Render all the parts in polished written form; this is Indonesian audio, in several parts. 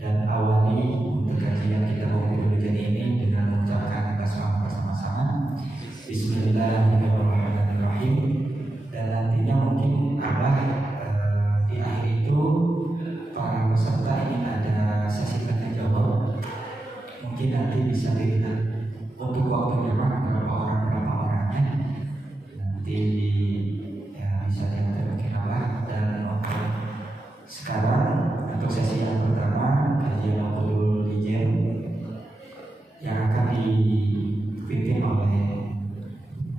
dan awali untuk kajian kita Maulidul Jani ini dengan mengucapkan basmalah bersama-sama. Bismillahirrahmanirrahim. Dan nantinya mungkin di akhir itu para peserta ingin ada sesi tanya jawab. Mungkin nanti bisa dilihat untuk waktunya berapa orangnya. Nanti ya bisa diatur kira-kira. Dan untuk sekarang untuk sesi yang pertama kajian Maulidul Jani yang akan dipimpin oleh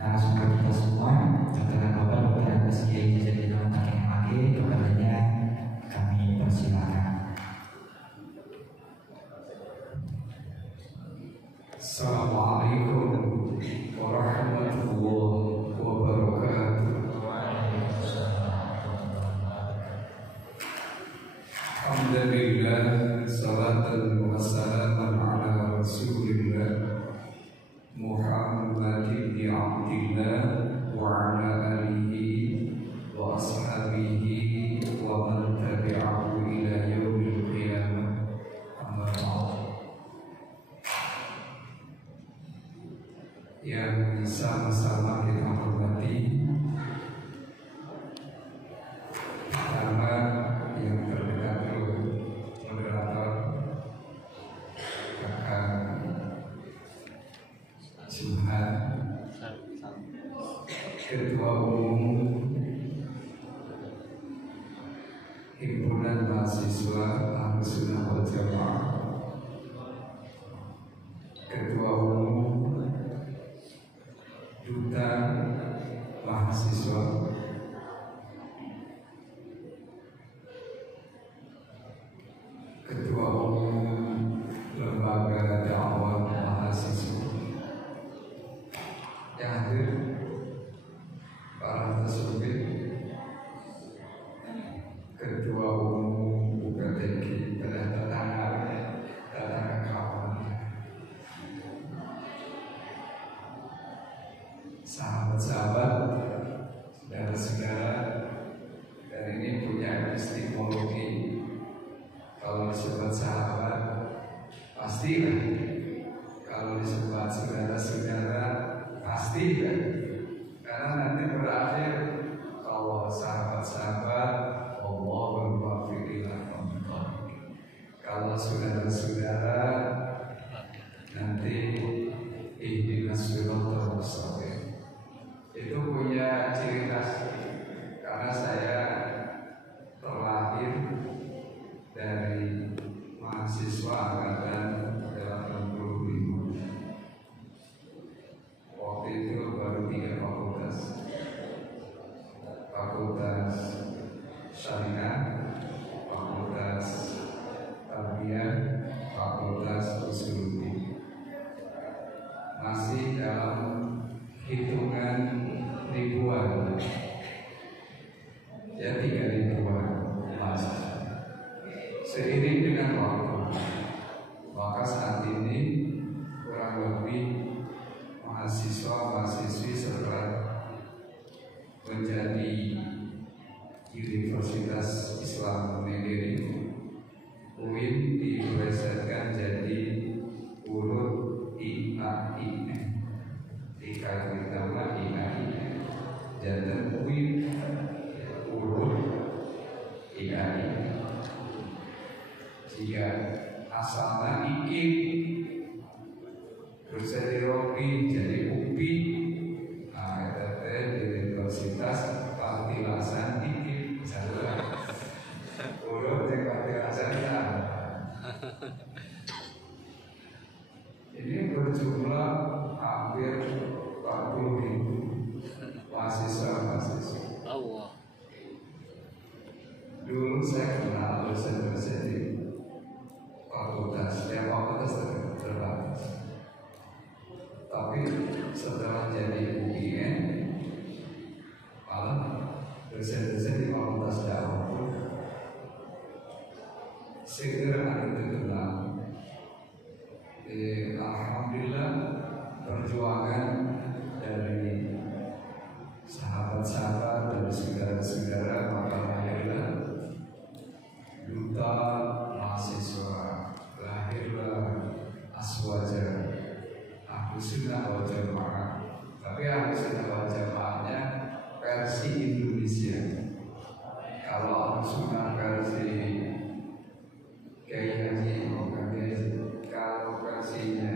narasumber kita semua, Dr. Bapak Dr. Agus Kiai Jadi Nama Kakek Mage. Kepadanya kami persilakan. Assalamualaikum warahmatullahi wabarakatuh. Alhamdulillah, salatan wa salaman ala rasulillah Muhammad ibn Abdillah wa ala alihi wa ashabihi wa man tabi'ahu ila yaumil qiyamah. Amma ba'd. Yang sama-sama kita hormati, pertama yang terdekat moderator Kakak Subhan, Ketua Umum Himpunan Mahasiswa Ahlus Sunnah wal Jamaah, Ketua Umum Duta Mahasiswa, Ketua Umum Lembaga Dakwah Mahasiswa, yang hadir para tersebut, Ketua Umum UKTK dan tetangga kawan, sahabat-sahabat, saudara-saudara, dan ini punya istimologi. Kalau disebut sahabat pasti kan, kalau disebut saudara-saudara pasti kan, karena nanti berakhir kalau sahabat-sahabat Allah berwafiqilah. Kalau saudara-saudara nanti ihdinas siratal mustaqim. Itu punya ciri khas, karena saya terlahir dari mahasiswa angkatan 85. Waktu itu baru 3 fakultas: Fakultas Syariah, Fakultas Tarbiyah, Fakultas Usuluddin. Masih dalam hitungan ribuan, ya 3 ribuan mahasiswa. Seiring dengan waktu, maka saat ini kurang lebih mahasiswa-mahasiswi setelah menjadi Universitas Islam Negeri UIN dipelesetkan jadi urut IAI, IKA utama IAI, dan UIN urut IAI. Jika asalnya IKIP, terus jadi ROPI, jadi UPI, nah itu Universitas Partilasan IKIP, urut yang partilasan ini berjumlah hampir 40.000 mahasiswa-mahasiswa. Dulu saya kenal dosen-dosen di fakultas, yang fakultas terbatas. Tapi setelah jadi UIN, malah dosen-dosen di fakultas dakwah segera ada kenal. Alhamdulillah, perjuangan dari sahabat-sahabat, dari saudara-saudara, maka lahirlah Duta Mahasiswa Sunnah wal Jamaah. Tapi Ahlus Sunnah wal Jamaahnya versi Indonesia. Kalau Ahlus Sunnah versi Kiai Haji kalau versinya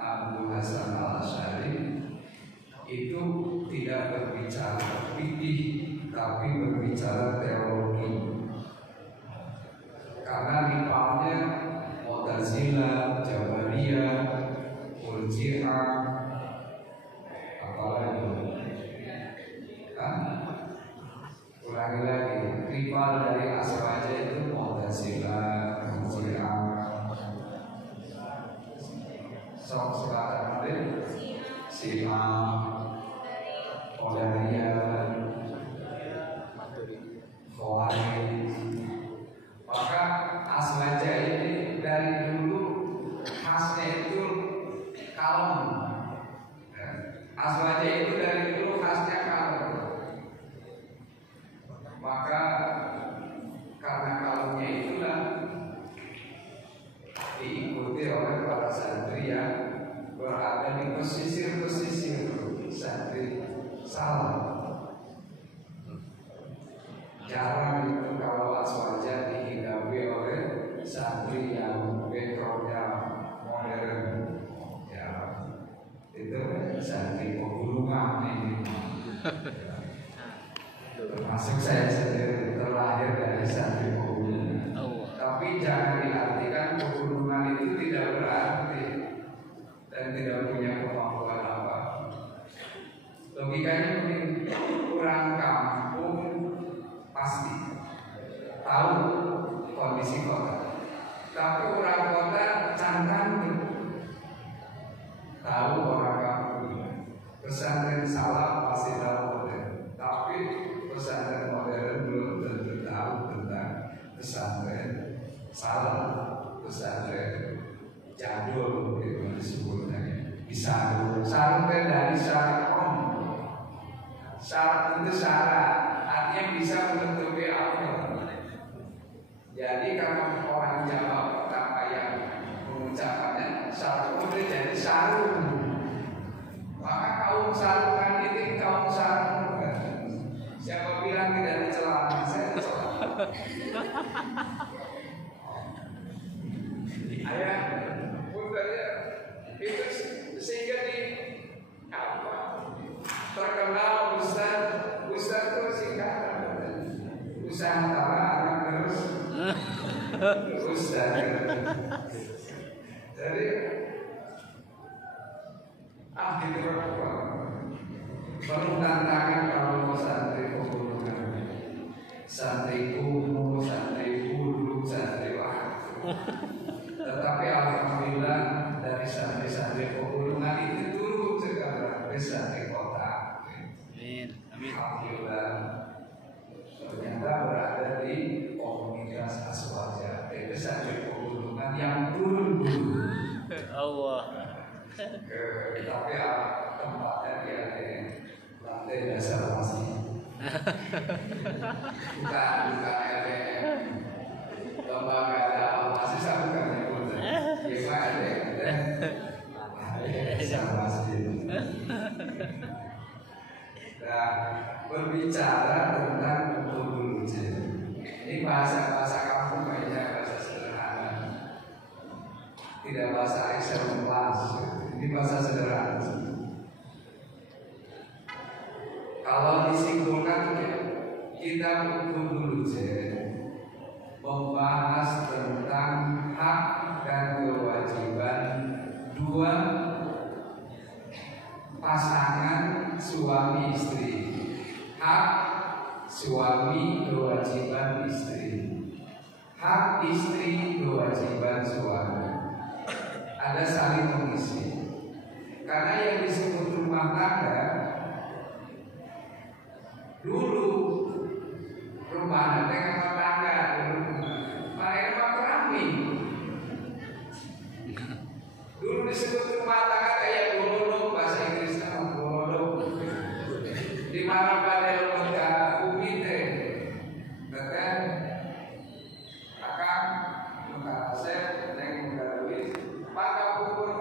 Abdul Hasan Al-Asy'ari itu tidak berbicara fikih tapi berbicara teologi. Karena rivalnya Mu'tazilah, Jabariyah, Murji'ah, apalagi? Ulangi lagi, rival dari Aswaja itu Mu'tazilah, Murji'ah, Sok Selatan Syiah, Qadariyah, Khawarij. Maka Aswaja ini dari dulu khasnya itu kalem. Aswaja itu dari dulu khasnya kalem. Maka karena kalemnya itulah diikuti oleh para santri yang berada di pesisir-pesisir santri salah. Jarang itu kalau Aswaja dihinggapi oleh santri yang backgroundnya modern, ya itu santri pegunungan ini. Termasuk saya sendiri terlahir dari santri pegunungan. Tapi jangan diartikan pegunungan itu tidak berarti dan tidak punya kemampuan apa. Logikanya begini, orang kampung pasti tahu kondisi kota, tapi orang kota cantan tahu orang kampung. Pesantren salah pasti tahu modern, tapi pesantren modern belum tentu tahu tentang pesantren salah, pesantren jadul itu disebutnya. Bisa sampai dari syarat om, syarat itu syarat. Artinya bisa menutupi apa? Jadi kalau orang Jawa pertama yang mengucapkannya sarung itu jadi sarung. Maka kaum sarungan itu kaum sarung. Siapa bilang tidak dicela? Saya dicela. Ayah, budaya itu sehingga di apa? Terkenal Ustaz itu singkatan Nusantara anak terus Ustaz. Jadi gitu perlu tantangan kalau santri pegunungan, santri kumuh, santri bulu, santri waktu. Tetapi alhamdulillah dari santri-santri pegunungan itu turun sekarang ke santri kota. Alhamdulillah ternyata berada di komunitas Aswaja. Itu santri pegunungan yang turun dulu. Allah. Tapi tempatnya di lantai dasar masih. Bukan LDM. Lembaga dakwah masih sama bukan ya? Iya ada. Dasar masjid. Nah, berbicara tentang dulu. Ini bahasa kampung kayaknya bahasa sederhana. Tidak bahasa excellent class. Ini bahasa sederhana. Kalau disimpulkan kita dulu membahas tentang hak dan kewajiban dua pasangan suami istri. Hak suami kewajiban istri. Hak istri kewajiban suami. Ada saling mengisi. Karena yang disebut rumah tangga dulu rumah dengan tangga mereka berani. Dulu disebut rumah tangga kayak gololong, bahasa Inggrisnya gololong. Di mana pada lembaga umite, bahkan akan saya yang mengetahui pada pukul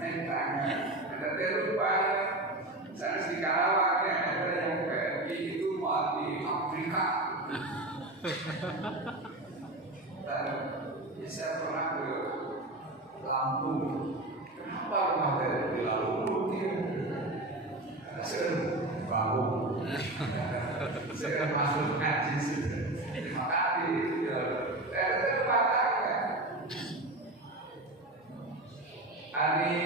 naik tangga. Ada lupa. Saya di Karawang ya, ada yang PMI itu mau di Afrika. Saya pernah ke Lampung. Kenapa rumah di Lampung? Saya bangun. Saya masuk ngaji sih. Maka di hari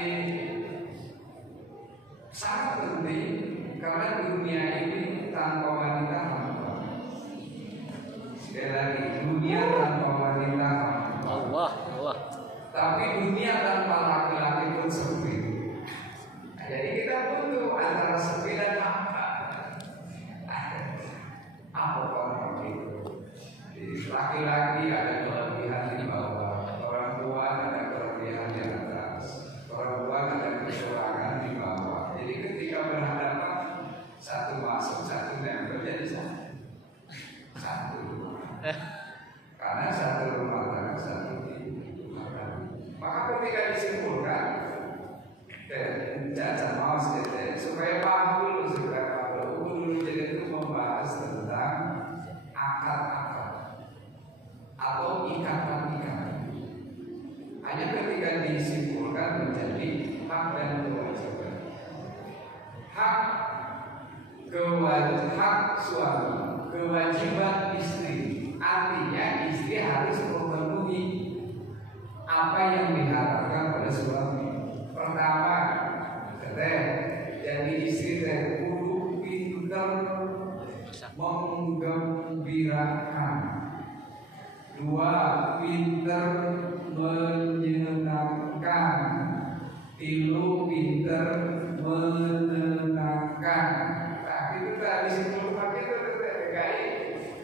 sangat penting karena dunia ini tanpa wanita hampa. Sekali lagi, dunia tanpa wanita hampa. Allah. Tapi dunia tanpa laki-laki pun sepi. Jadi kita butuh antara sepi dan hampa. Apa orang itu? Laki-laki ada kelebihan di bawah, orang tua ada kelebihan di atas, orang tua ada kekurangan di bawah. Jadi ketika berhadapan, satu masuk, satu nempel jadi satu. Karena satu rumah tangga, satu rumah. Maka ketika disimpulkan, jangan mau sedikit supaya paham dulu jadi itu membahas tentang akad-akad atau ikatan-ikatan. Hanya ketika disimpulkan menjadi hak dan kewajiban. Hak suami, kewajiban istri. Artinya istri harus memenuhi apa yang diharapkan pada suami. Pertama, jadi istri kudu pintar menggembirakan. Dua, pintar menyenangkan. Tilu, pintar menenangkan. Tapi itu tadi simpulkan itu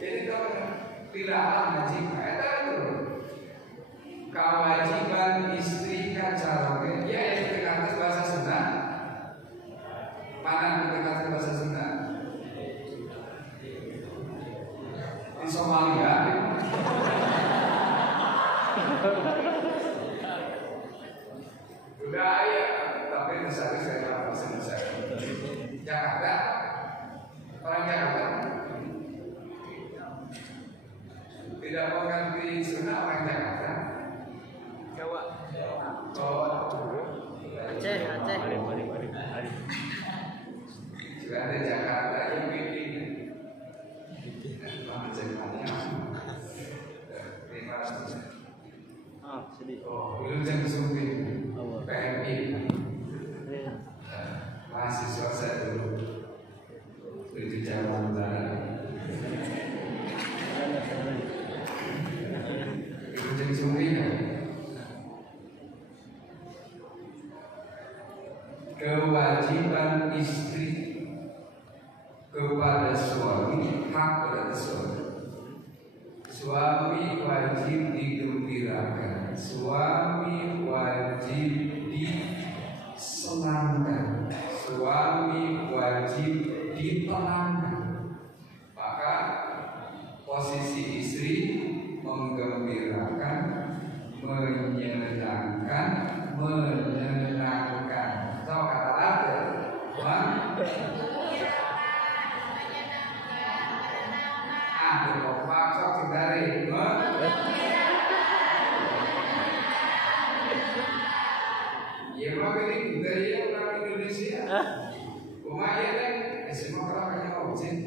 jadi kalau tidak wajib, itu kewajiban istri kacarannya ya yang dikatakan bahasa Sunda. Mana dikatakan bahasa Sunda? Di Somalia. Udah ya, tapi misalnya saya bahasa Indonesia. Jakarta, orang Jakarta tidak mengerti Sunda orang Jakarta. Jawa. Aceh. Juga ada Jakarta yang bikin. Wilujeng Sumpi PMI mahasiswa saya dulu di Jawa Barat. Wilujeng Sumpi kewajiban istri kepada suami, hak pada suami. Suami wajib digembirakan, suami wajib disenangkan, suami wajib ditenangkan. Maka posisi istri menggembirakan, menyenangkan, menenangkan. Tahu kata lain? Maksud dari ya maka ini budaya orang Indonesia. Lumayan kan? Semua orang banyak objek.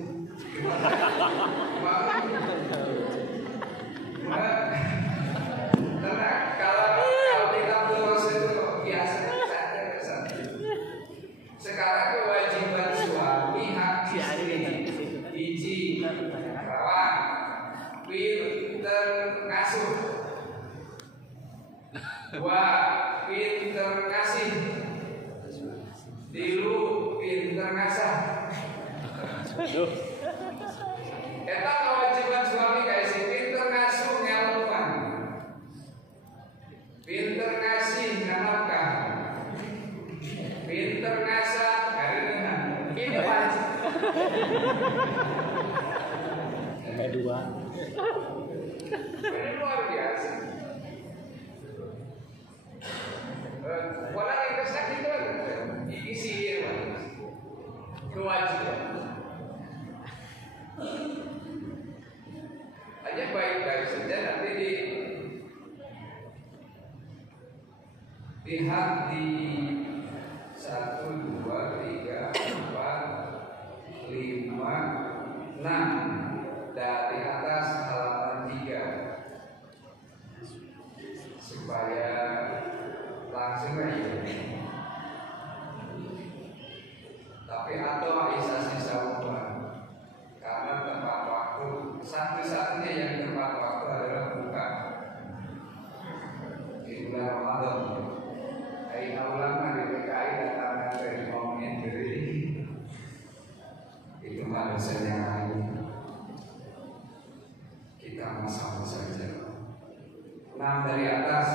Tenang, kalau kita terus itu biasa saja. Sekarang kewajiban suami hak istri. Iji rawat, pinter ngasuh. Dua, pinter ngasih. Tilu, pinter ngasah. Eta kewajiban suami kayak si pinter ngasuh ngeluman, pinter ngasih nganapkah, pinter ngasah karingan. Ini wajib. Kedua. Ini luar biasa. Lihat di 1, 2, 3, 4, 5, 6 dari atas halaman 3 supaya langsung aja. Tapi atau Aisyah sisa karena tepat waktu satu-satunya yang tepat waktu adalah buka di bulan Ramadan. Aina ulama di PKI datangkan dari momen diri itu dosen yang lain. Kita sama saja. 6 dari atas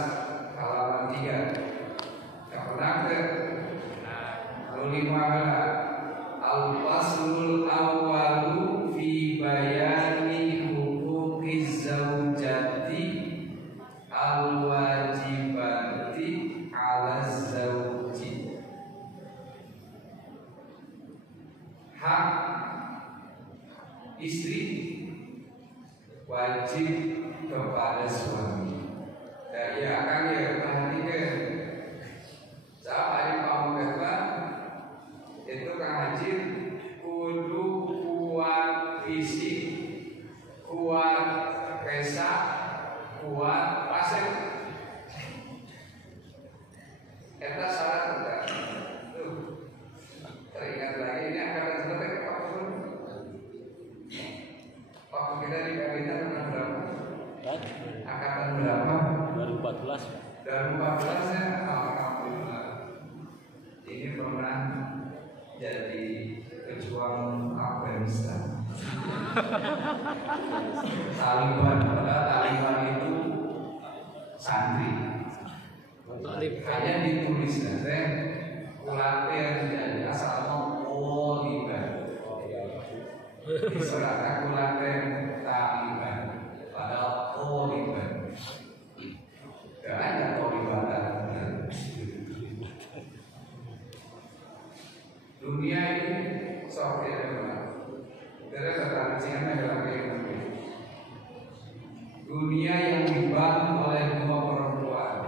halaman 3. Yang pernah ke lalu 5 al-faslul awwalu fi bayani huquqiz zaujati al-wajibati 'ala zauji. Hak istri wajib kepada suami. Ya akan ya perhatikan. Siapa yang kamu katakan itu Kang Haji kudu kuat fisik, kuat pesak, kuat pasir. Eta syarat enggak? Tuh. Teringat lagi ini angkatan sebenarnya waktu kita di kabinet angkatan berapa? Angkatan berapa? 2014. 2014 ya, alhamdulillah. Ini pernah jadi pejuang Afghanistan. Taliban, padahal Taliban itu santri. Hanya ditulis saja, kulatir jadi asal mau Taliban. Diserahkan kulatir Taliban, padahal Taliban. Gak ada Taliban. Dunia ini seperti apa? Dunia yang dibangun oleh dua perempuan,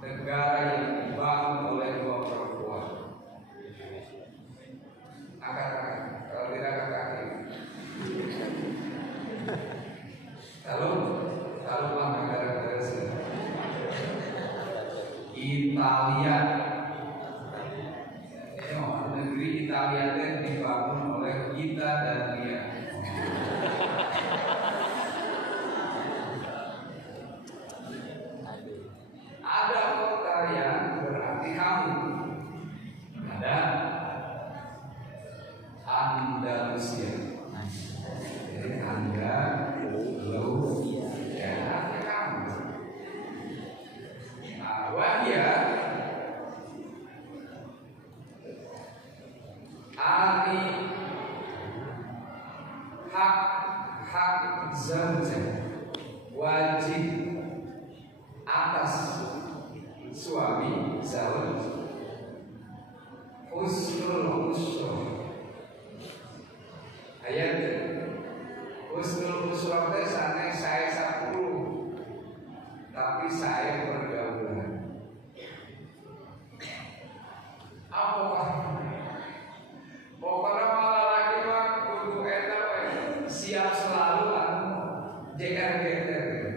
negara yang dibangun oleh dua perempuan. Angkat kalau tidak angkat kaki. Lalu negara-negara Italia. Negeri Italia yang dibangun oleh kita dan dia. Ada kota yang berarti kamu. Ada Andalusia. Jadi Anda, lu, ya kamu. Wahya Ali hak zaujah wajib atas suami zauj husnul usrah. Ayat husnul usrah itu saya 10 tapi saya pergaulan. Apakah pokoknya malah lagi mah kudu eta siap selalu jeger-jeger.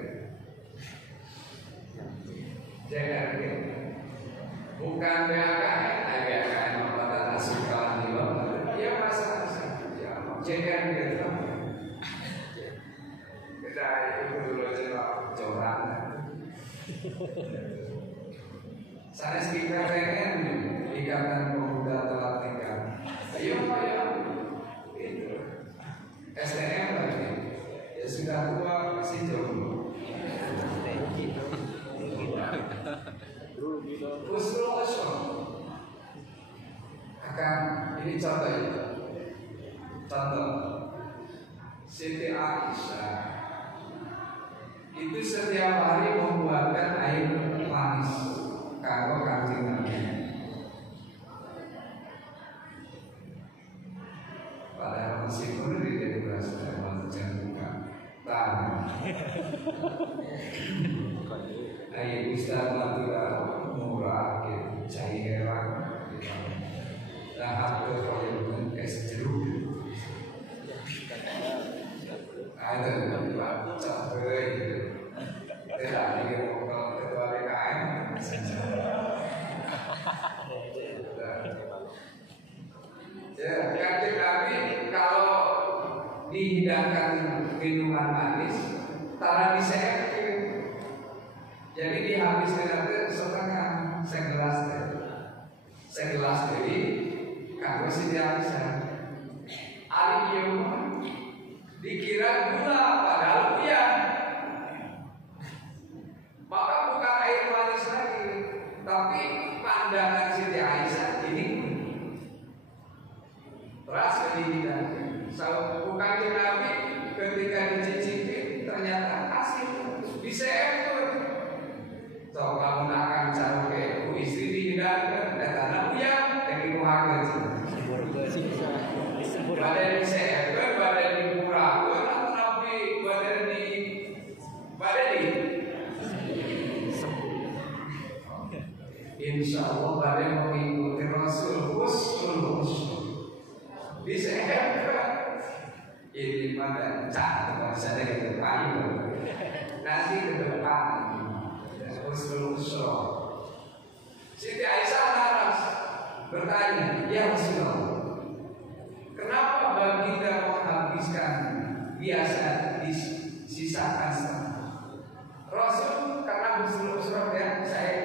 Bukan BHKN Mempatan Asukan di bawah. Ya masa jeger-jeger. Kita itu dulu aja corak. Saya speaker pengen Ikatan Pemuda Telat Nikah. Ayo itu STM lagi. Ya sudah tua masih jomblo. Husnul usrah akan ini contoh ya. Contoh Siti Aisyah itu setiap hari membuatkan air manis kanggo Kanjeng Nabi. Padahal masih perlu didekorasi dengan jangan buka tangan. Ayo Ustaz matura murah gitu, cairan, nah harga koyok es jeruk, ada cabai, tidak ada lokal ketua DKM. Ya, Kanjeng Nabi kalau dihidangkan minuman manis, tara disepin. Jadi dihabiskan itu setengah segelas jadi kanggo sing dihabiskan. Ari kieu dikira gula padahal puyah. Maka bukan air manis lagi, tapi pandangan Siti Aisyah ini ras kedihidangkan. Bukan Nabi ketika dicicipi ternyata asin bisa ekor. So kamu akan cari ke istri dihidangkan dan tanah puyang dari keluarga badan bisa ekor, badan dipurakan atau nabi badan insya Allah badan mengikuti Rasul Husnul bisa ekor ini pada cat bahasa dari depan nanti ke depan Husnul Husnul. Siti Aisyah naras bertanya, ya Rasulullah, kenapa baginda menghabiskan biasa disisakan setengah? Rasul karena Husnul Husnul ya saya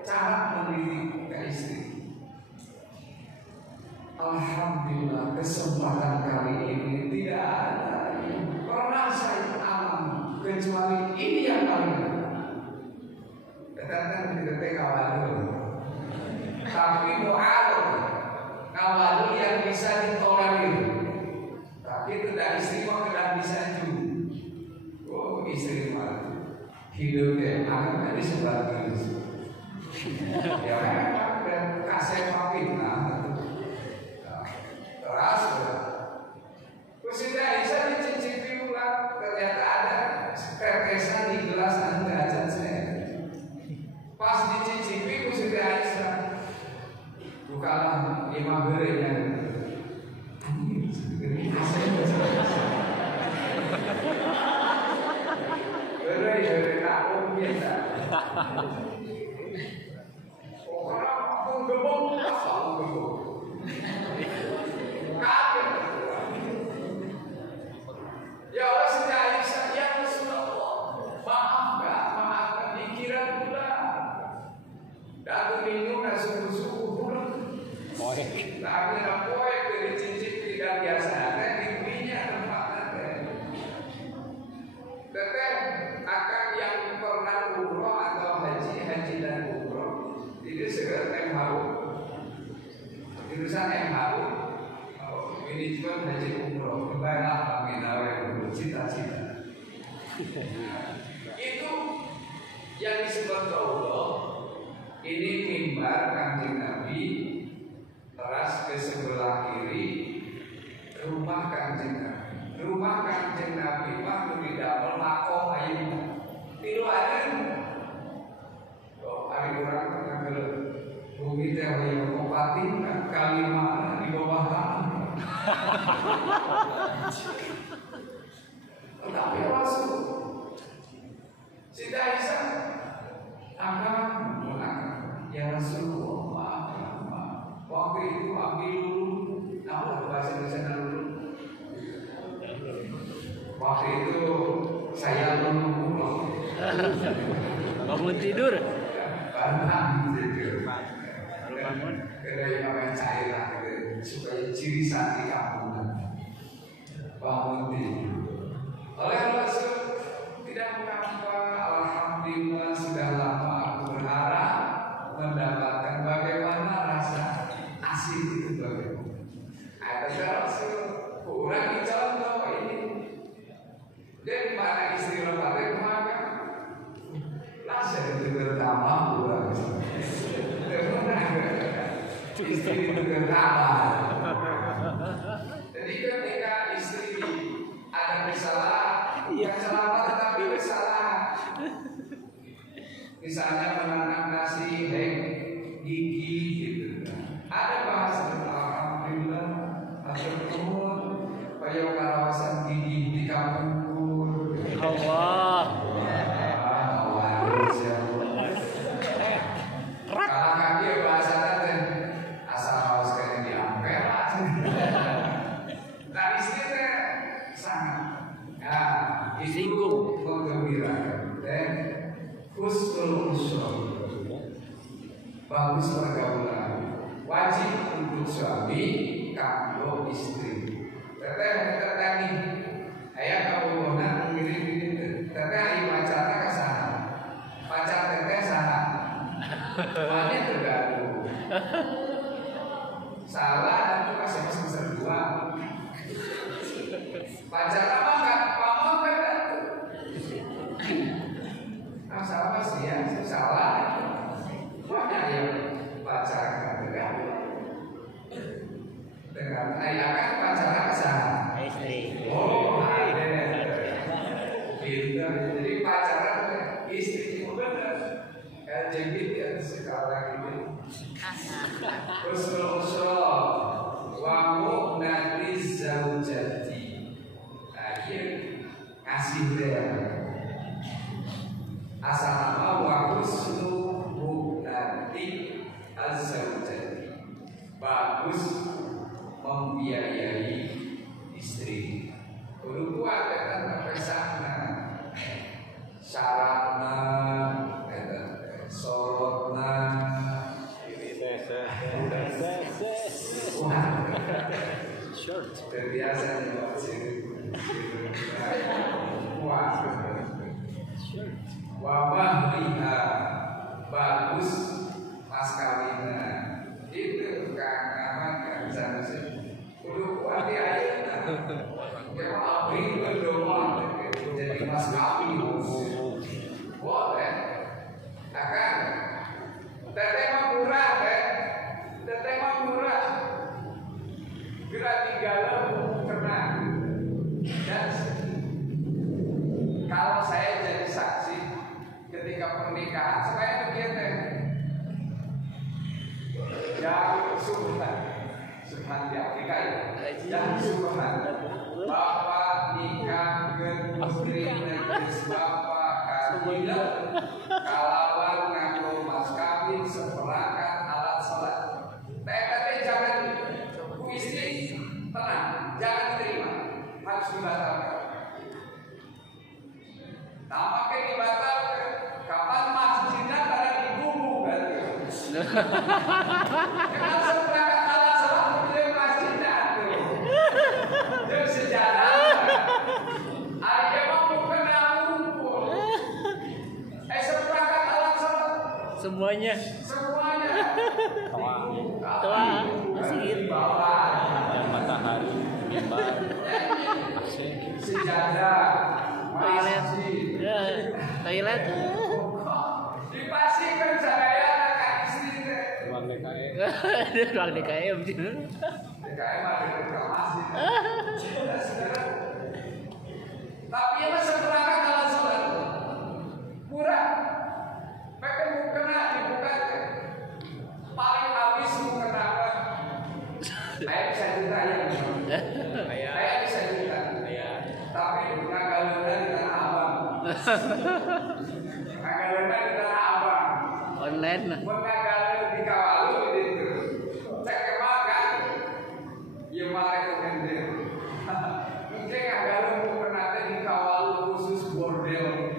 cara mendidik ke istri. Alhamdulillah kesempatan kali ini tidak ada pernah saya alami kecuali ini yang paling datang di kawadul, tapi mu'alul kawadul yang bisa ditolerir, tapi tidak istri kok tidak bisa juga. Oh istri mah hidupnya akan ada sebagai ya memang dan kasih fitnah keras. Siti Aisyah dicicipi ulang ternyata ada tetesan di gelas anda aja saya. Pas dicicipi Siti Aisyah bukalah 5 beri yang beri tak biasa. Orang aku gemuk, asal gemuk. Kaget. Ya Allah Siti Aisyah, ya Rasulullah, maafkan dikira gula. Aku minum dan subuh-subuh tapi napoe dari cincin tidak biasa ada di minyak tempat ada. Teteh akan yang pernah umroh atau haji dan umroh ini segera MHU jurusan MHU manajemen haji umroh kebayang kami nawe cita-cita itu yang disebut Allah. Ini mimbar Kanjeng Nabi, teras ke sebelah kiri rumah Kanjeng Nabi. Rumah Kanjeng Nabi mah tidak melakoh ayu. Tilu ada. Oh, hari orang mengambil bumi teh yang kopati kalimat di bawah tanah. Tetapi Rasul Siti Aisyah akan ya Rasulullah, waktu itu ambil dulu, apa bahasa Indonesia dulu? Waktu itu saya menunggu. Bangun tidur. Bangun tidur. Bangun. Kedai makan cairan supaya ciri saat di kampungan. Bangun tidur. Oleh Rasul tidak mengapa. Alhamdulillah sudah lama aku berharap mendapatkan bagaimana rasa asin itu bagaimana. Ada Rasul kurang dicontoh ini. Dan mana istri lembaga kemana? Langsung itu pertama kurang. Istri itu pertama. Jadi ketika istri ada kesalahan, bukan salah tetapi kesalahan. misalnya menanam nasi, gigi gitu. Ada bahasa alhamdulillah, asyukur, kaya kawasan gigi di kampung. Allah. Kalau kaki bahasa nanti asal haus kayaknya di ampel. Nah istilah sangat. Nah itu menggembirakan. Husnul usra, bagus pergaulan, wajib untuk suami kanggo istri. Teteh nih, ayah kabogonan ngirim-ngirim. Teteh ayo pacarnya ke sana, pacar teteh sana. Mana terganggu. Salah itu kasih semester 2. Pacarnya makan, mama kan. Salah sih ya, salah. Banyak yang pacaran terganggu. Dengan ayah kan pacaran ke sana. Oh, ada. Jadi pacaran istri itu benar. LGBT sekarang ini. Husnul wa mu'natiz zaujati. Akhir ngasih dia. Asal nama wa husnul mu'nati az-zaujati. Bagus membiayai istri. Kudu kuat kan pesana. Syaratna sorotna short terbiasa wabah liha bagus mas kawinnya itu kangen kan seharusnya kudu kuat di ayatnya ya abri berdoa jadi mas kawin boleh akan teteh mah murah teteh mah murah gerak di galau kena dan kalau saya jadi saksi ketika pernikahan saya begitu yang subhan di Afrika itu yang subhan bapak nikah ke putri negeri bapak kabila kalawan ngaku mas kawin seperangkat alat sholat teteh jangan istri tenang jangan diterima harus dibatalkan. Tampaknya dibatalkan. Kapan masjidnya pada digugu kan? Kenapa seperangkat alat sholat itu masjidnya tuh? Itu sejarah. Ayah mau kena ngumpul. Seperangkat alat sholat. Semuanya. Tua. Masih bawah. Matahari. Mimbar. AC. Sejadah. Toilet. Dipastikan saya anak istri Ruang DKM. Ruang DKM. DKM ada reklamasi. Tapi ya masa perangkat alat sholat murah. Mereka mau kena dibuka. Paling habis mau kena apa? Saya bisa juta ya. Saya bisa juta. Tapi ngagalunan di Tanah Abang. Ngagalunan di Tanah Abang. Online. Mengagalun di Kawalu itu. Cek kemakan. Ya malah rekomendasi. Mungkin ngagalunan pernah di Kawalu khusus bordel.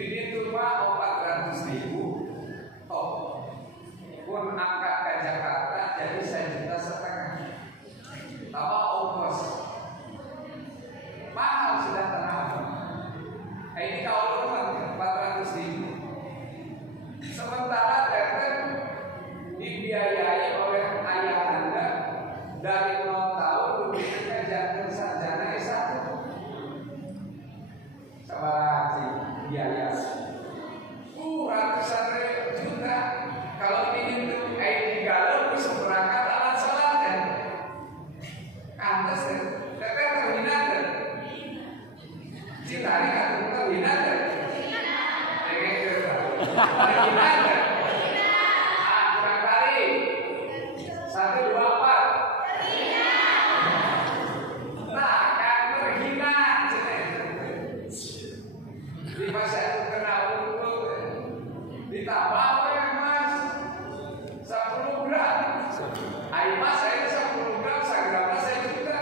Ini cuma 400.000. Oh, pun angkat ke Jakarta jadi 1,5 juta. Tambah ongkos. Mahal sudah Tanah Abang. Ini kalau rumah 400.000. Sementara teteh dibiayai oleh ayah anda dari 0 tahun begitu kerja sarjana S1. Sabar haji biaya. Ratusan juta. Kalau ingin ID galau bisa berangkat alat sholat kan? Antes teteh terminat kan? Cintari kan terminat kan? Terhina ada? Kurang kali. 1, 2, 4. Nah, kan terhina. Di masa itu kena untuk ditambah apa ya Mas? 10 gram. Ayo Mas, saya 10 gram, 1 gram saya juga.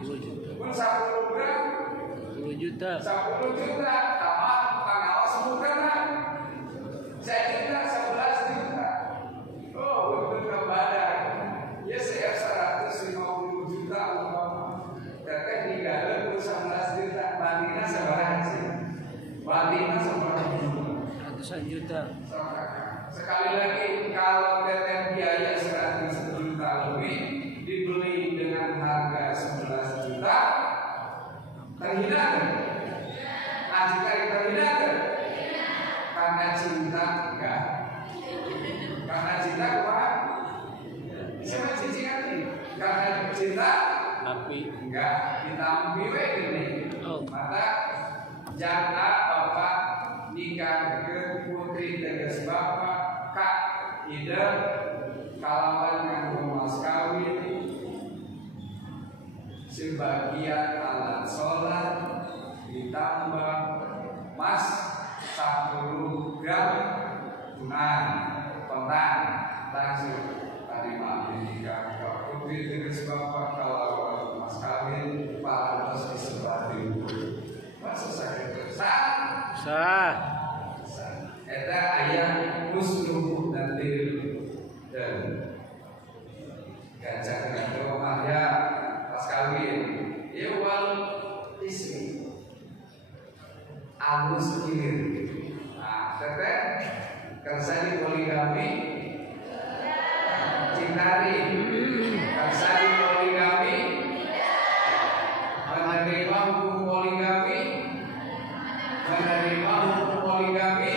10 juta. Pun 10 gram. 10 juta. 10 juta. Tambah pengawas bukan kan? Saya juga 11 juta. Oh, betul ke badan. Ya saya 150 juta umpama. Teteh tinggal 11 juta. Bandingnya seberapa sih? Bandingnya seberapa? Ratusan juta. Sekali lagi, kalau teteh biaya 100 juta lebih dibeli dengan harga 11 juta, terhina kan? Nah, jika terhina kan? Karena cinta enggak. Karena cinta apa? Siapa cicikan ini? Karena cinta Api. enggak. Kita ambil ini. Oh. Maka jangan bapak nikah ke putri tegas bapak kak ide kalawan yang mas kawin sebagian alat sholat ditambah mas 10 gram tunai petang langsung tadi maaf nikah ke putri tegas bapak kalawan mas kawin pantas disebut masa sakit besar Sah. eta ayat musluh nanti dan gajah dengan rumah ya pas kawin ya wal istri alus kilir. Nah teteh kerja di poligami cintari kerja di poligami menerima hukum poligami menerima hukum poligami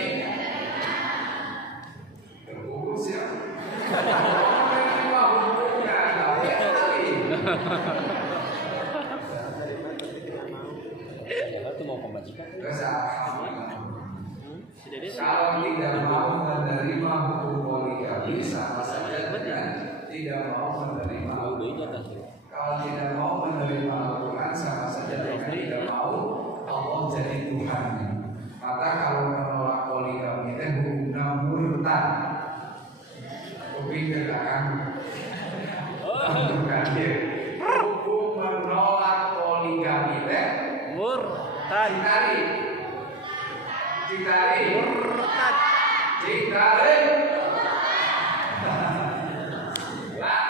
terbungkus ya menerima hukumnya tapi kali Itu mau pembajikan. terus kalau tidak mau menerima hukum poligami sama saja dengan tidak mau menerima kalau tidak mau menerima Al-Quran sama saja dengan tidak mau Allah jadi Tuhan. Maka kalau menolak poligami itu hukumnya murtad. Kuping ke belakang. Bukan dia. Hukum menolak poligami itu Murtad. Citari. Murtad. Citari. Nah,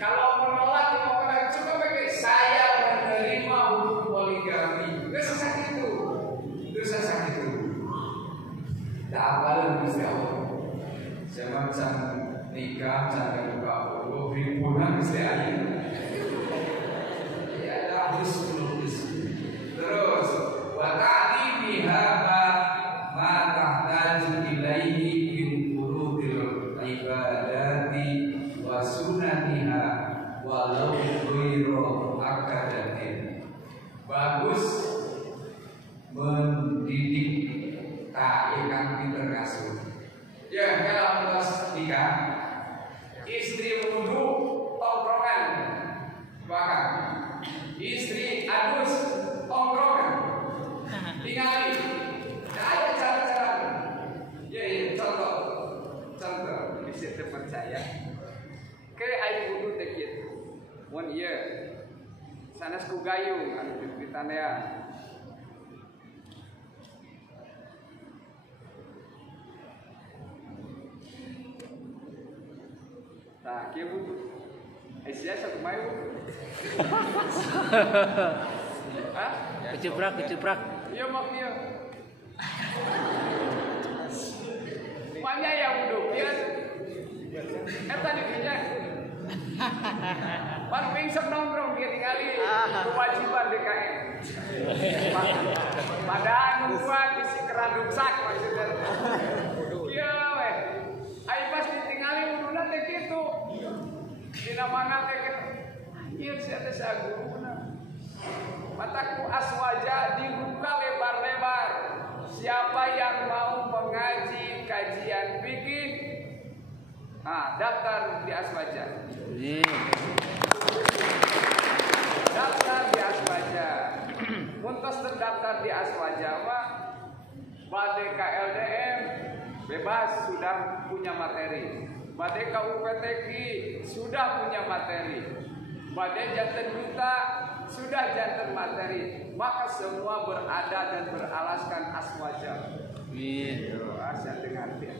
kalau menolak pokoknya coba pakai saya menerima hukum poligami. Itu sesak itu. Tak apa Gusti Allah. Semacam nikah sampai buka ribuan Gusti Allah. Ya harus lulus. Terus wa ta'limiha ma tahtaju ilaihi min furudil ibadati wa sunaniha walau ghairu akadatin. Bagus mendidik tak ikan pinter ngasuh. Ya kalau pas nikah istri wudhu tongkrongan bahkan istri adus tongkrongan tinggali. Nah, ada cara-cara. Ya contoh bisa teman saya. Kayak air wudhu tekit 1 year. Sanes ku gayung anu pipitan ya. Nah, kia butuh. Aisyah satu mayu. Hah? Kecuprak. Iya mak dia. Mana yang butuh? Ya. Eta di dinya. Pan pingsek nongkrong dia tinggali kewajiban DKM. Padahal nungguan bisi kerandung sak maksudnya. Iya weh. Ai pas ditinggali uduna teh kitu. Dina mana teh kitu. Ieu sia teh saguruna. Mataku aswaja dibuka lebar-lebar. Siapa yang mau mengaji kajian fikih, daftar di Aswaja. Daftar di Aswaja. Muntas terdaftar di Aswaja mah bade KLDM bebas sudah punya materi. Bade KUPTKI sudah punya materi. Bade janten duta sudah janten materi. Maka semua berada dan beralaskan Aswaja. Yo, asal dengar dia.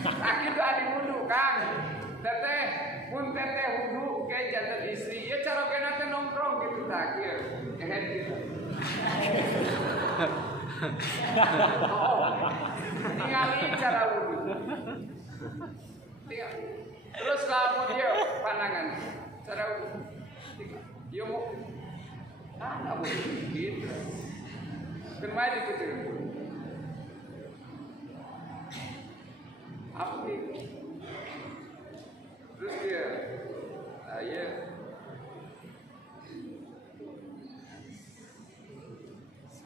Nah kita adi wudu Kang. Teteh, pun teteh wudu ke jantan istri. Ya cara kena teh nongkrong gitu tak kieu. Kehet gitu. Ningali cara wudu. Terus lamun dia pandangan cara wudu. Dia mau apa gitu. Kemarin gitu. Apa itu? Terus dia, ya,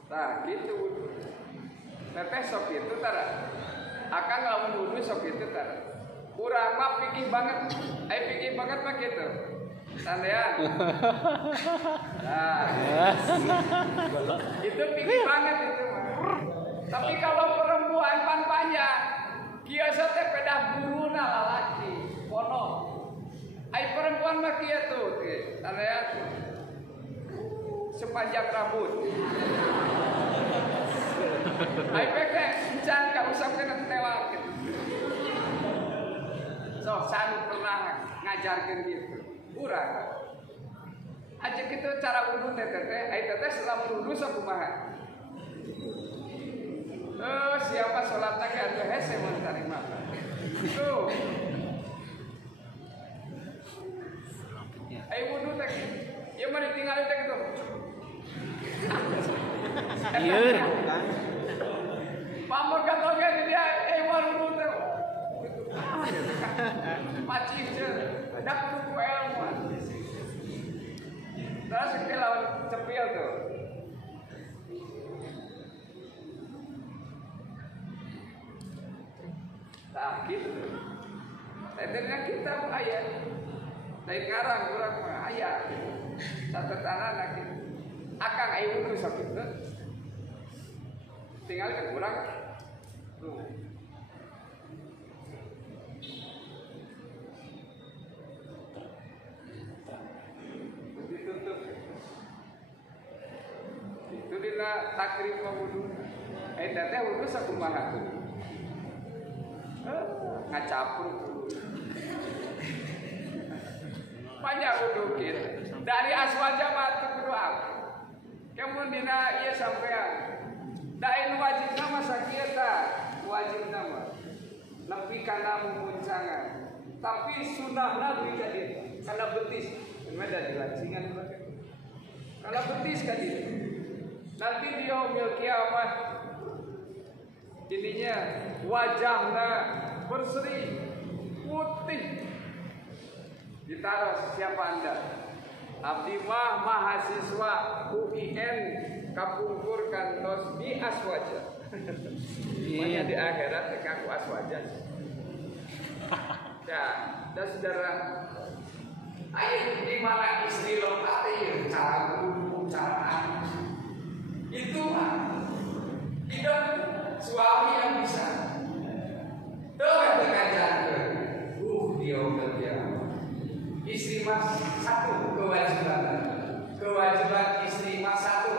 nah gitu. Teteh sok itu tara, akan lawan wudhu sok itu tara. Kurang mah pikir banget, pikir banget mah gitu. Sandean. Nah, itu pikir banget itu mah. Tapi kalau perempuan pan panjang. Kiasa teh pedah guruna lalaki, kono. Ai perempuan mah kieu tuh, tanya sepanjang rambut. Ai peke encan ka usapkeun tewak gitu. So, san pernah ngajarkeun gitu. Urang. Aja kitu cara wudu teh ai teh selama wudu sok kumaha. Siapa sholatnya ke hese mencari makan. Tuh. Ayo wudu teh. Ya mari tinggalin teh gitu. Iya. Pamor katoge dia wudu teh. Macing je. Dak kudu ilmu. Terus kita lawan cepil tuh. Nah gitu. Tentunya kita ayat. Dari sekarang kurang ayat. Catatan lagi. Akang ayu wudu sakit. Tinggal ke kurang. Tuh. Ditutup. Itu dina takrib wudu. Teteh wudu sakumaha tuh. Ngacapur dulu. Banyak wudu gitu. Dari Aswaja matu kudu apa? Kemun dina ieu sampean. Dain wajib nama sakieu tah, wajib nama. Nepi kana mumuncangan. Tapi sunahna beda dieu. Kana betis, beda dilancingan urang. Kana betis ka dieu. Nanti di yaumil kiamat jadinya wajahnya berseri putih. Ditaruh siapa anda? Abdi mah mahasiswa UIN kapungkur kantos di Aswaja. Makanya di akhirat kaku Aswaja. Ya, dan saudara, ayo di mana istri lo ada cara guru, cara itu mah hidup suami yang bisa. Doa dengan dia kerja. Istri mas satu kewajiban istri mas satu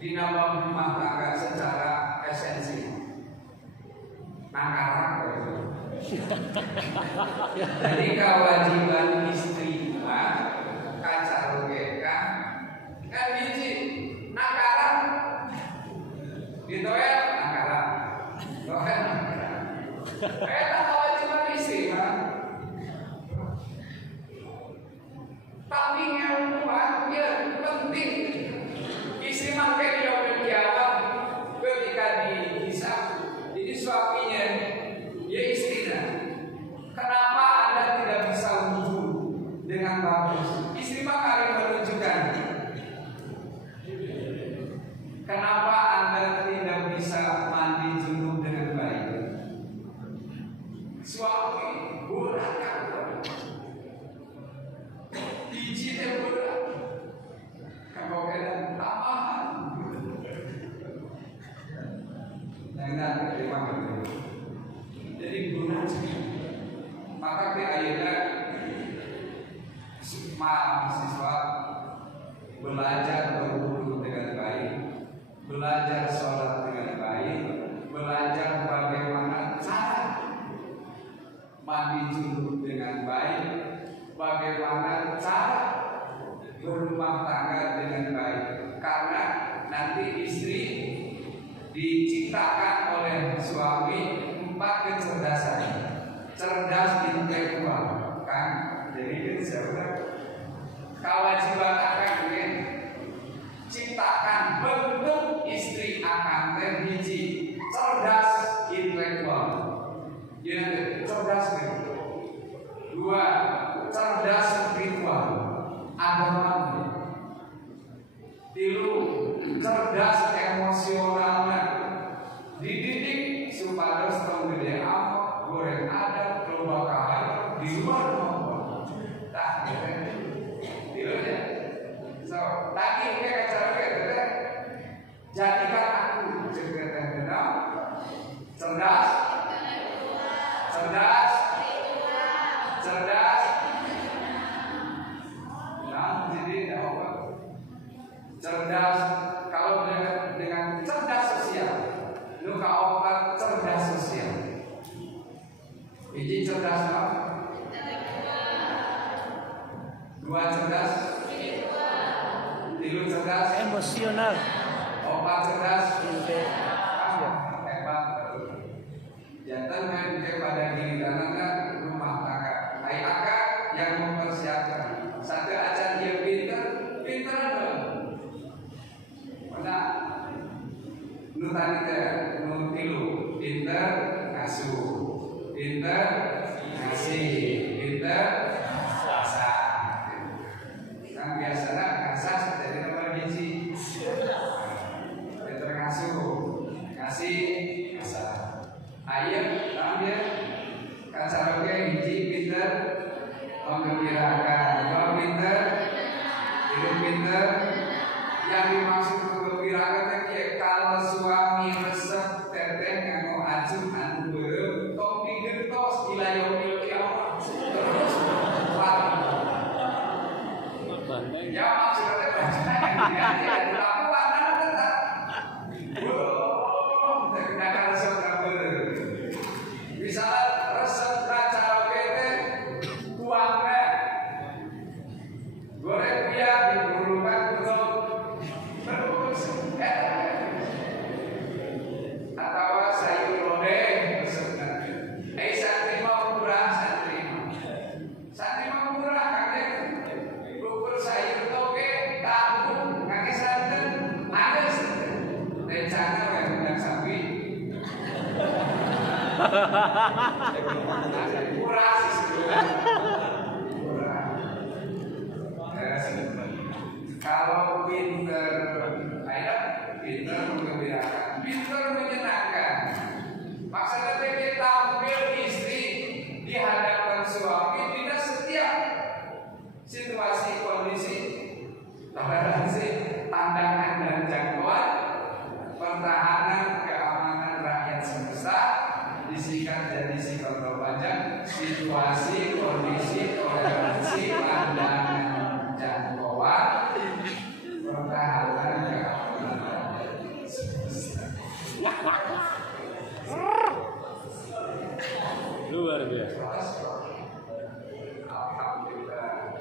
di nama rumah tangga secara esensi. Nakarak. Jadi kewajiban istri mas kacar kan biji nakarak ditoel nakarak toel nakarak kewajiban istri mas. Tapi yang ya penting istri makai dia menjawab ketika dihisab. Jadi suaminya ya istrinya, kenapa anda tidak bisa wudu dengan bagus? Istri makai menunjukkan kenapa anda tidak bisa mandi junub dengan baik. Benar, terima kasih. Jadi guna maka di akhirnya mahasiswa belajar berwudu dengan baik, belajar sholat dengan baik, belajar bagaimana cara mandi junub dengan baik, bagaimana cara berumah tangga dengan baik. Karena nanti istri diciptakan oleh suami 4 kecerdasan, cerdas intelektual, kan? Jadi siapa? Kewajiban akan ini ciptakan bentuk istri akan terhiji cerdas intelektual, ya cerdas gitu. 2 cerdas spiritual, agama. 3 cerdas emosional, dididik supaya setengah gede amat goreng ada lomba kahar di luar rumah. Tak, ya. So, tadi kita cara jadikan aku cerdas, nah jadi apa? Cerdas, kalau dengan cerdas sosial, lu kau obat cerdas sosial. Ini cerdas apa? 2 cerdas, 3 cerdas, Emosional. 4 cerdas, Intelektual. hebat. Jangan main kepada diri dan rumah tangga. Hai akak yang mempersiapkan. Satu aja dia pintar dong. Mana? Nu tadi teh, nu 3, pintar ngasuh, pintar ngasih, pintar masak. Kan biasanya ngasah jadi nomor hiji. Pintar ngasuh, ngasih, masak. Ayam, ambil kacaroke hiji pintar menggembirakan, 2 pintar, 3 pintar. Yang dimaksud menggembirakan kalau suami resep teteh nganggo ajum anu beureum tong digentos ila yaumil kiamat. Terus ya maksudnya bacanya yang tapi warna tetap. Wow, tidak resep beureum. Misalnya resep karaoke teh tuangnya goreng biak diburukan betul. Atau sayur lodeh santri mau murah kan bubur sayur toge kangkung kaki santan ada rencana yang sapi murah sih kalau pinter menggembirakan, pinter menyenangkan. Maksudnya kita tampil istri di hadapan suami tidak setiap situasi kondisi toleransi, pandangan dan jangkauan, pertahanan keamanan rakyat semesta disingkat jadi psikologi panjang, situasi kondisi toleransi, pandangan jangkauan, pertahanan Luar biasa. Alhamdulillah.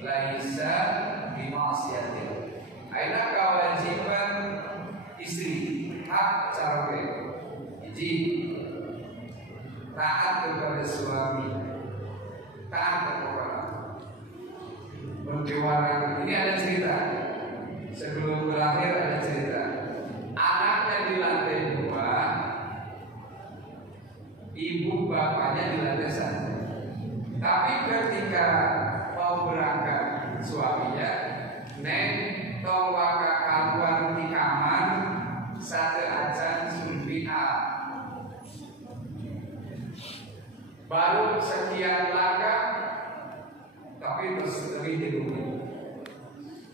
Laisa bima'siyatin. Aina kewajiban istri hak carawe. Jadi taat kepada suami, taat kepada berkewaran. Ini ada cerita. Sebelum berakhir ada cerita. Anaknya di lantai 2 bapaknya di lantai satu. Tapi ketika mau berangkat suaminya, neng tong waka kaluan di kamar satu ajan sulbina. Baru sekian langkah, tapi terus lebih di bumi.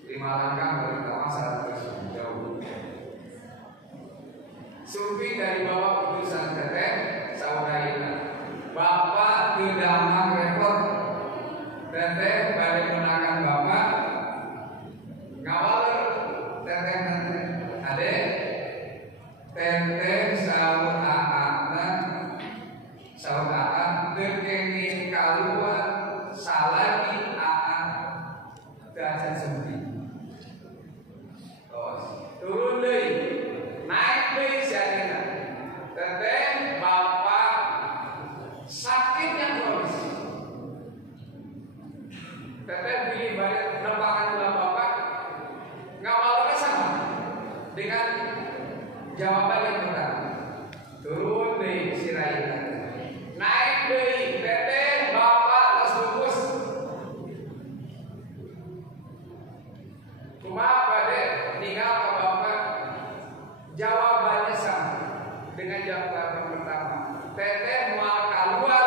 5 langkah baru tahu terus jauh. Sulbi dari bawah putusan teteh saudara. Bapak tidak repot. Teteh balik menakan bapak. Ngawal teteh ade. Teteh saudara berkengin keluar salagi derajat sempit. Turun deh, naik deh siapa? Teteh bapak sakit yang kronis. Teteh pilih balik nempakan tulang bapak. Ngawalnya sama dengan jawaban yang pertama. Turun deh siraina. Naik deh, teteh bapak terus bungkus. Kumaha deh, tinggal ke bapak. Jawabannya sama dengan jawaban pertama. Teteh mau keluar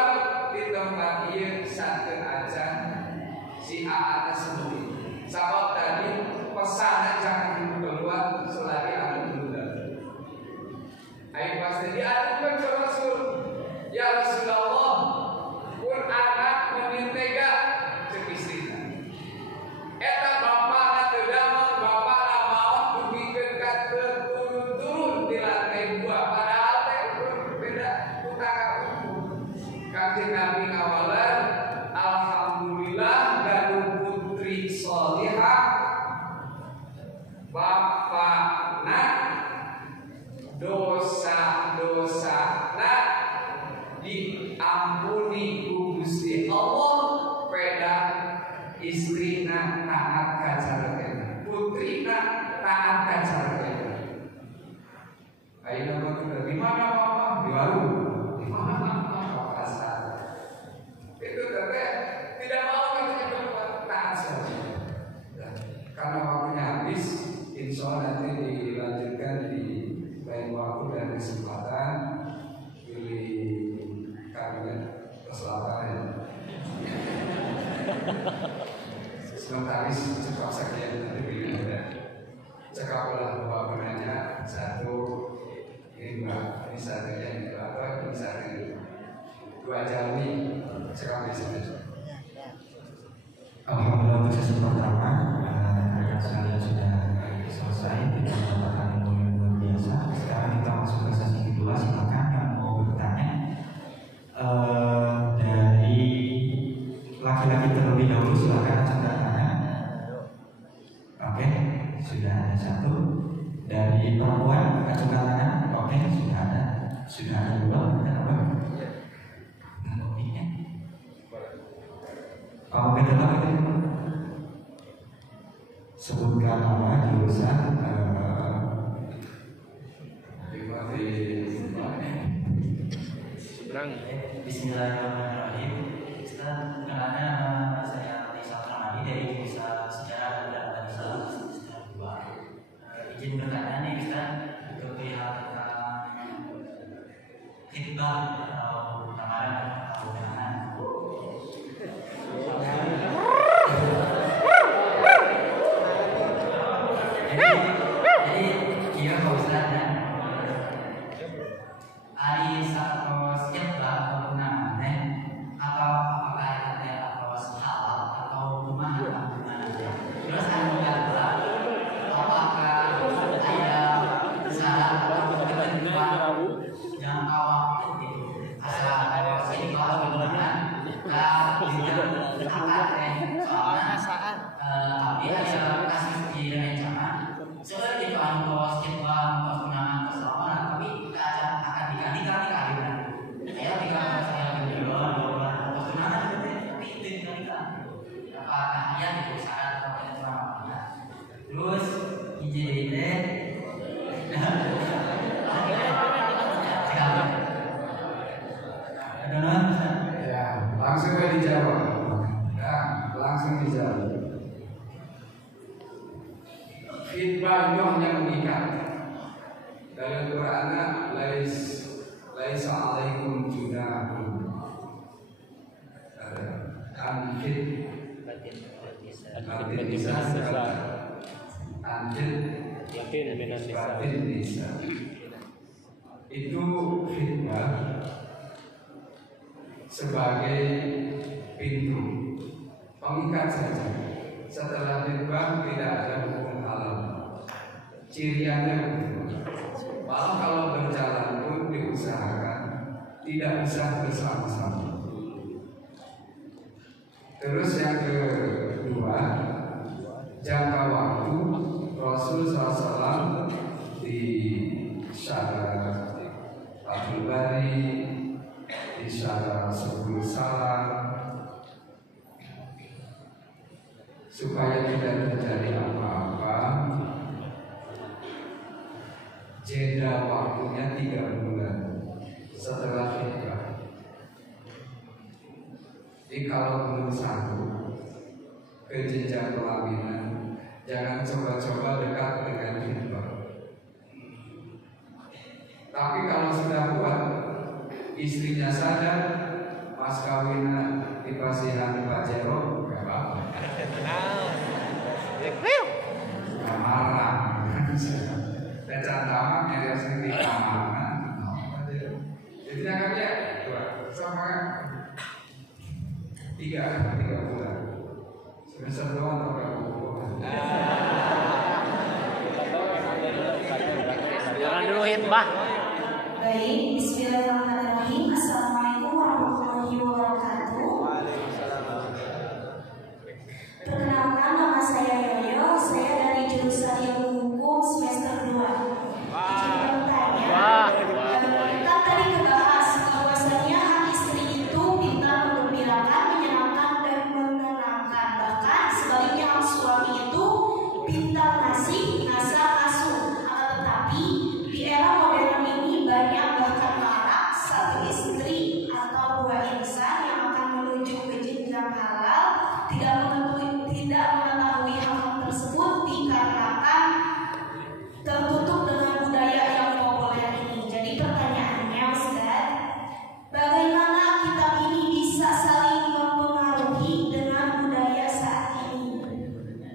di tempat ieu satu aja si AA tersebut. Sabab tadi pesanan jangan keluar selagi ada dulu. Ayo pas tadi ada ke Rasul. Ya Rasulullah, pun anak menintega cek istrinya. Eta bapak teu damel, bapak mau dupikeun ka turun-turun di lantai 2 padahal teh beda utara. Kanjeng Nabi ngawalan, alhamdulillah ganu putri sholihah. Bapakna dosa-dosana diampuni ku Gusti Allah, peda istrina taat ka carana, putrina taat ka carana. Ayeuna mah di mana bapak? Di warung. Di mana bapak pasar? Itu teteh tidak mau katanya keluar taat saja. Karena waktunya habis, insya Allah nanti dilanjutkan di lain waktu dan kesempatan. Pilih kabinet keselatan. Sekretaris cepat sekian nanti pilih ada. Cekaplah dua penanya, satu ini mbak, ini satunya ini apa, ini satu. Dua jam ini cekap di sini. Alhamdulillah untuk sesi pertama rekan sekalian sudah selesai, tidak mendapatkan ilmu yang luar biasa. Sekarang kita masuk ke sesi kedua. Silakan yang mau bertanya dari laki-laki terlebih dahulu, silakan angkat tangan. Oke, sudah ada satu. Dari perempuan angkat tangan. Oke, sudah ada. Sudah ada dua. Kenapa? Kamu kedua itu sebutkan nama, jurusan, Bismillahirrahmanirrahim. Ustaz, kenalnya nama saya Rizal Ramadi dari jurusan Sejarah dan Agama Islam semester 2. Izin bertanya nih Ustaz, untuk pihak tentang khitbah atau lamaran atau undangan. Jadi iya Pak Ustaz, hari satos khitbah atau undangan atau apakah ada atos halal atau kumaha gimana? Terus anu kedua, apakah ada syarat atau ketentuan jangka waktu gitu? Asal atos khitbah atau undangan tidak akad soalnya tapi ada kasus di rencana soalnya di atos khitbah atau undangan keselama tapi akan diganti-ganti kali kan? Saya tinggal saya kedua atau undangan tapi itu diganti-ganti. Apakah ia itu syarat atau ketentuan? Terus izin batin nisa anjil yakin minan nisa. batin nisa. Itu khidbah sebagai pintu pengikat saja. Setelah khidbah tidak ada hukum halal. Ciriannya malah kalau berjalan pun diusahakan tidak bisa bersama-sama. Terus yang kedua, jangka waktu Rasul SAW di Syarah Fathul Bari, di Syarah Subul Salam, supaya tidak terjadi apa-apa. Jeda waktunya 3 bulan setelah khidbah. Jadi kalau belum sanggup ke jenjang pelaminan, jangan coba-coba dekat dengan khidbah. Tapi kalau sudah buat, istrinya sadar, mas kawinan di pasihan Pak Jero, gak apa-apa. Gak marah. Dan cantaman yang sendiri keamanan. Jadi jangannya sama 3 bulan. Semester doang atau berapa bulan? Jangan dulu hitbah. Baik, bismillahirrahmanirrahim. Assalamualaikum warahmatullahi wabarakatuh. Perkenalkan, nama saya Yoyo. Saya dari jurusan Ilmu Hukum semester 2. Kita tadi membahas bahwasannya hak istri itu pintar menggembirakan, menyenangkan dan menenangkan. Bahkan sebaliknya hak suami itu pintar ngasih, ngasah, asuh. Akan tetapi di era modern ini banyak bahkan marak satu istri atau 2 insan yang akan menuju ke jenjang halal tidak mengetahui hal tersebut dikarenakan tertutup dengan budaya yang populer ini. Jadi pertanyaannya, Ustaz, bagaimana kitab ini bisa saling mempengaruhi dengan budaya saat ini?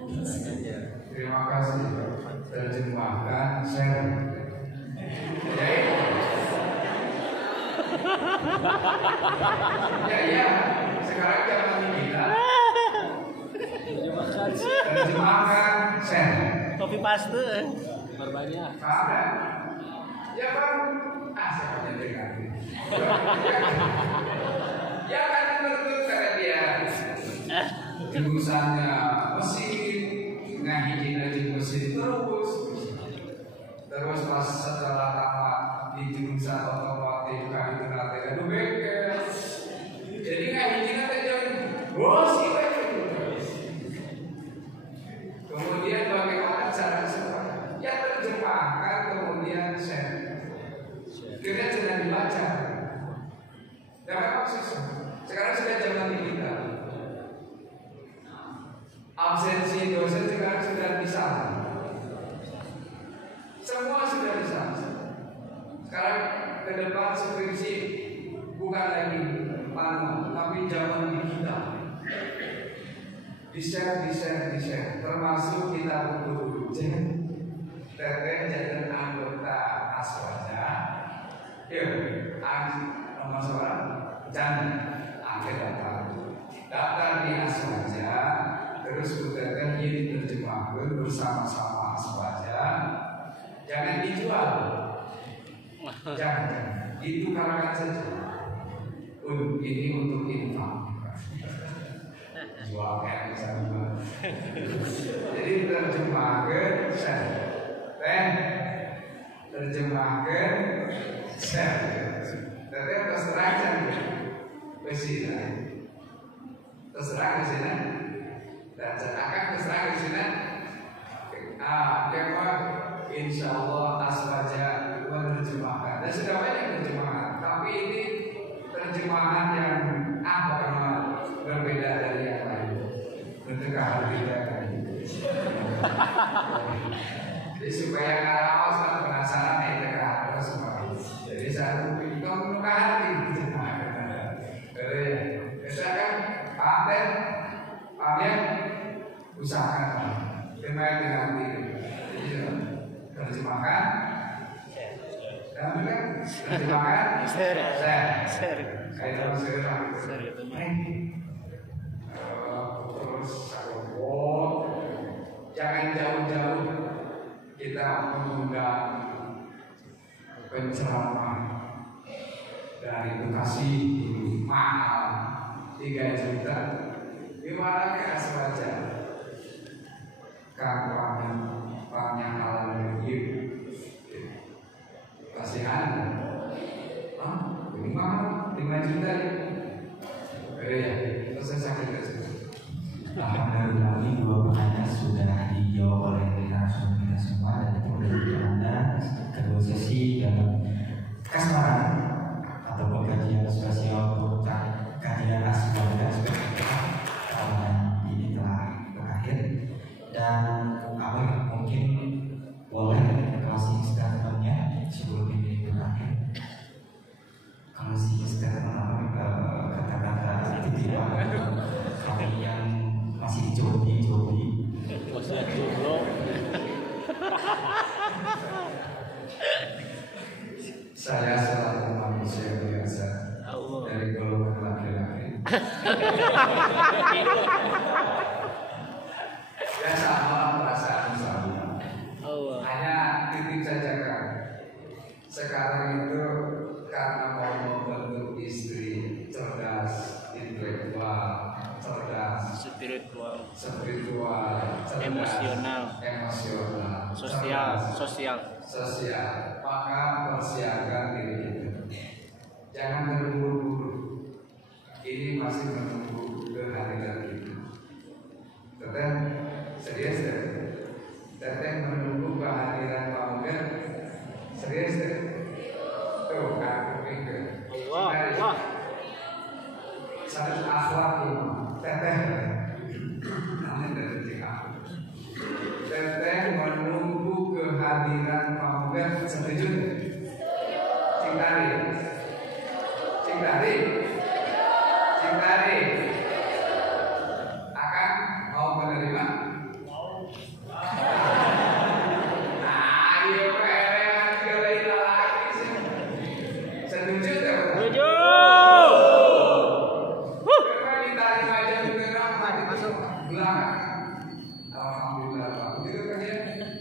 Mungkin saja. Terima kasih. Terjemahkan share. Ya, sekarang jangan kita. Terjemahkan share. Kopi paste. Berbanyak. Ada. Ya kan, saya dengar. Ya kan menurut karena dia jurusannya mesin, ngaji mesin terus pas setelah tamat di jurusan otomotif kali ternyata ada bengkel. Jadi ngaji aja bos itu. Kemudian bagaimana cara sekolah? Ya terjemahkan kemudian share. Kita sudah dibaca. Jangan maksud. Sekarang sudah zaman digital. Absensi dosen sekarang sudah bisa. Semua sudah bisa. Sekarang ke depan skripsi bukan lagi manual, tapi zaman digital. Di-share, termasuk kita butuh ujian. Teteh jadi anggota aswaja. Yuk, nomor suara dan akhir daftar di aswaja. Terus teteh ini terjemahkan bersama-sama aswaja. Jangan dijual. Jangan. Itu karangan saja. Ini untuk infak. Jual kayak misalnya. Jadi terjemahkan terjemahkan tapi terserah saja kesina terserah kesina dan akan terserah kesina kema insya Allah aswaja menerjemahkan dan sudah banyak terjemahan tapi ini terjemahan yang berbeda dari yang lain untuk kehargaan jadi supaya ngaraos kan penasaran ya kita semua. Jadi saya bingung muka hati. Jadi kita kan pamer usaha Kamu kan nanti makan? Ser. Kayak terus sekarang. Ser gitu. Terus sakopot. Jangan jauh-jauh kita mengundang penceramah dari Bekasi mahal 3 juta. Gimana ke Aswaja? Kampanye halal review. Kasihan. Ini mahal 5 juta ya. Terus saya sakit aja. Alhamdulillah, ini 2 pertanyaan sudah dijawab oleh narasumber kita semua dan itu dari Anda. Kedua sesi dalam kasmaran ataupun kajian spesial untuk kajian asli dan spesial ini telah berakhir dan Abang mungkin boleh closing statementnya sebelum ini berakhir. Closing statement Abang kata-kata titipan kami yang masih jobi. Maksudnya jomblo. Saya selalu manusia biasa dari golongan laki-laki. Ya sama perasaan sama. Hanya titik saja kan. Sekarang itu karena mau membentuk istri cerdas, intelektual, cerdas, Spiritual, cerdas, emosional, sosial. Maka persiapkan diri kita. Jangan terburu-buru. Ini masih menunggu kehadiran kita. Teteh serius ya? Teteh menunggu kehadiran Pak Muda. Serius ya? Tuh aku pikir. Wah. Satu akhlak ini. Teteh. Namanya dari aku. Teteh menunggu kehadiran Pak Muda. Setuju? Cintari. Akan mau menerima? Ayo lagi. Setuju tak? Setuju. Diterima aja masuk belakang. Alhamdulillah Pak. Itu kan ya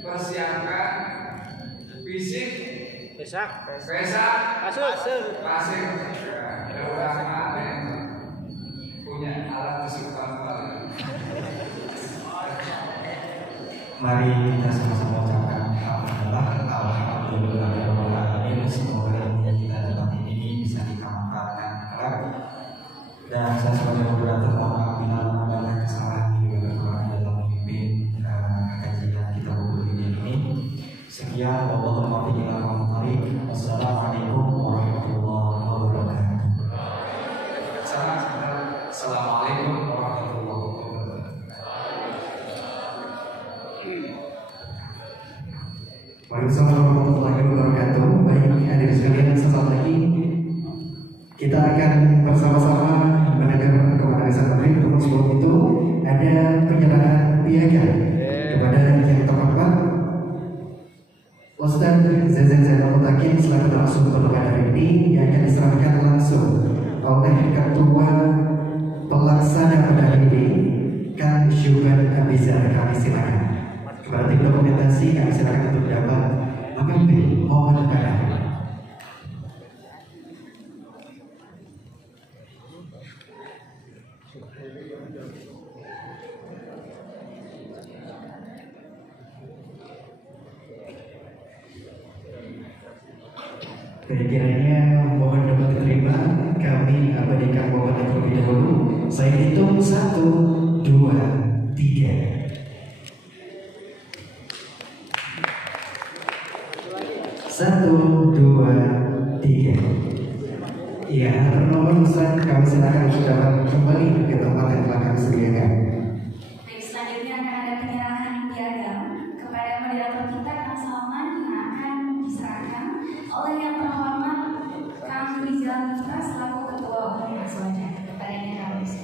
persiapkan fisik. Pasir. Ya udah mana punya alat kesukaan paling. Mari kita sama-sama ucapkan alhamdulillah. Semoga yang kita dapat ini bisa dikamanfaatkan kelak. Dan saya sebagai moderator mohon maaf bila menambahkan kesalahan di kekurangan dalam memimpin kajian kita buku ini. Sekian, wassalamualaikum warahmatullahi wabarakatuh. Assalamualaikum warahmatullahi wabarakatuh. Waalaikumsalam warahmatullahi wabarakatuh. Baik, hadirin sekalian, sesaat lagi kita akan bersama-sama mendengar kepada maghrib. Untuk sebelum itu ada penyerahan piagam kepada yang terhormat Ustaz Zazen Zainal Mutakin selaku narasumber pada hari ini yang akan diserahkan langsung oleh Ketua Pelaksana pada hari ini, Kang Syuban Abizar. Kami silakan. Kepada tim dokumentasi kami silakan untuk dapat memimpin mohon pada. Kiranya mohon dapat diterima, kami abadikan mohon terlebih dahulu. Saya hitung 1, 2, 3. Satu, dua, tiga. Ya, nomor Ustaz, kami silakan untuk dapat kembali ke tempat yang telah kami sediakan.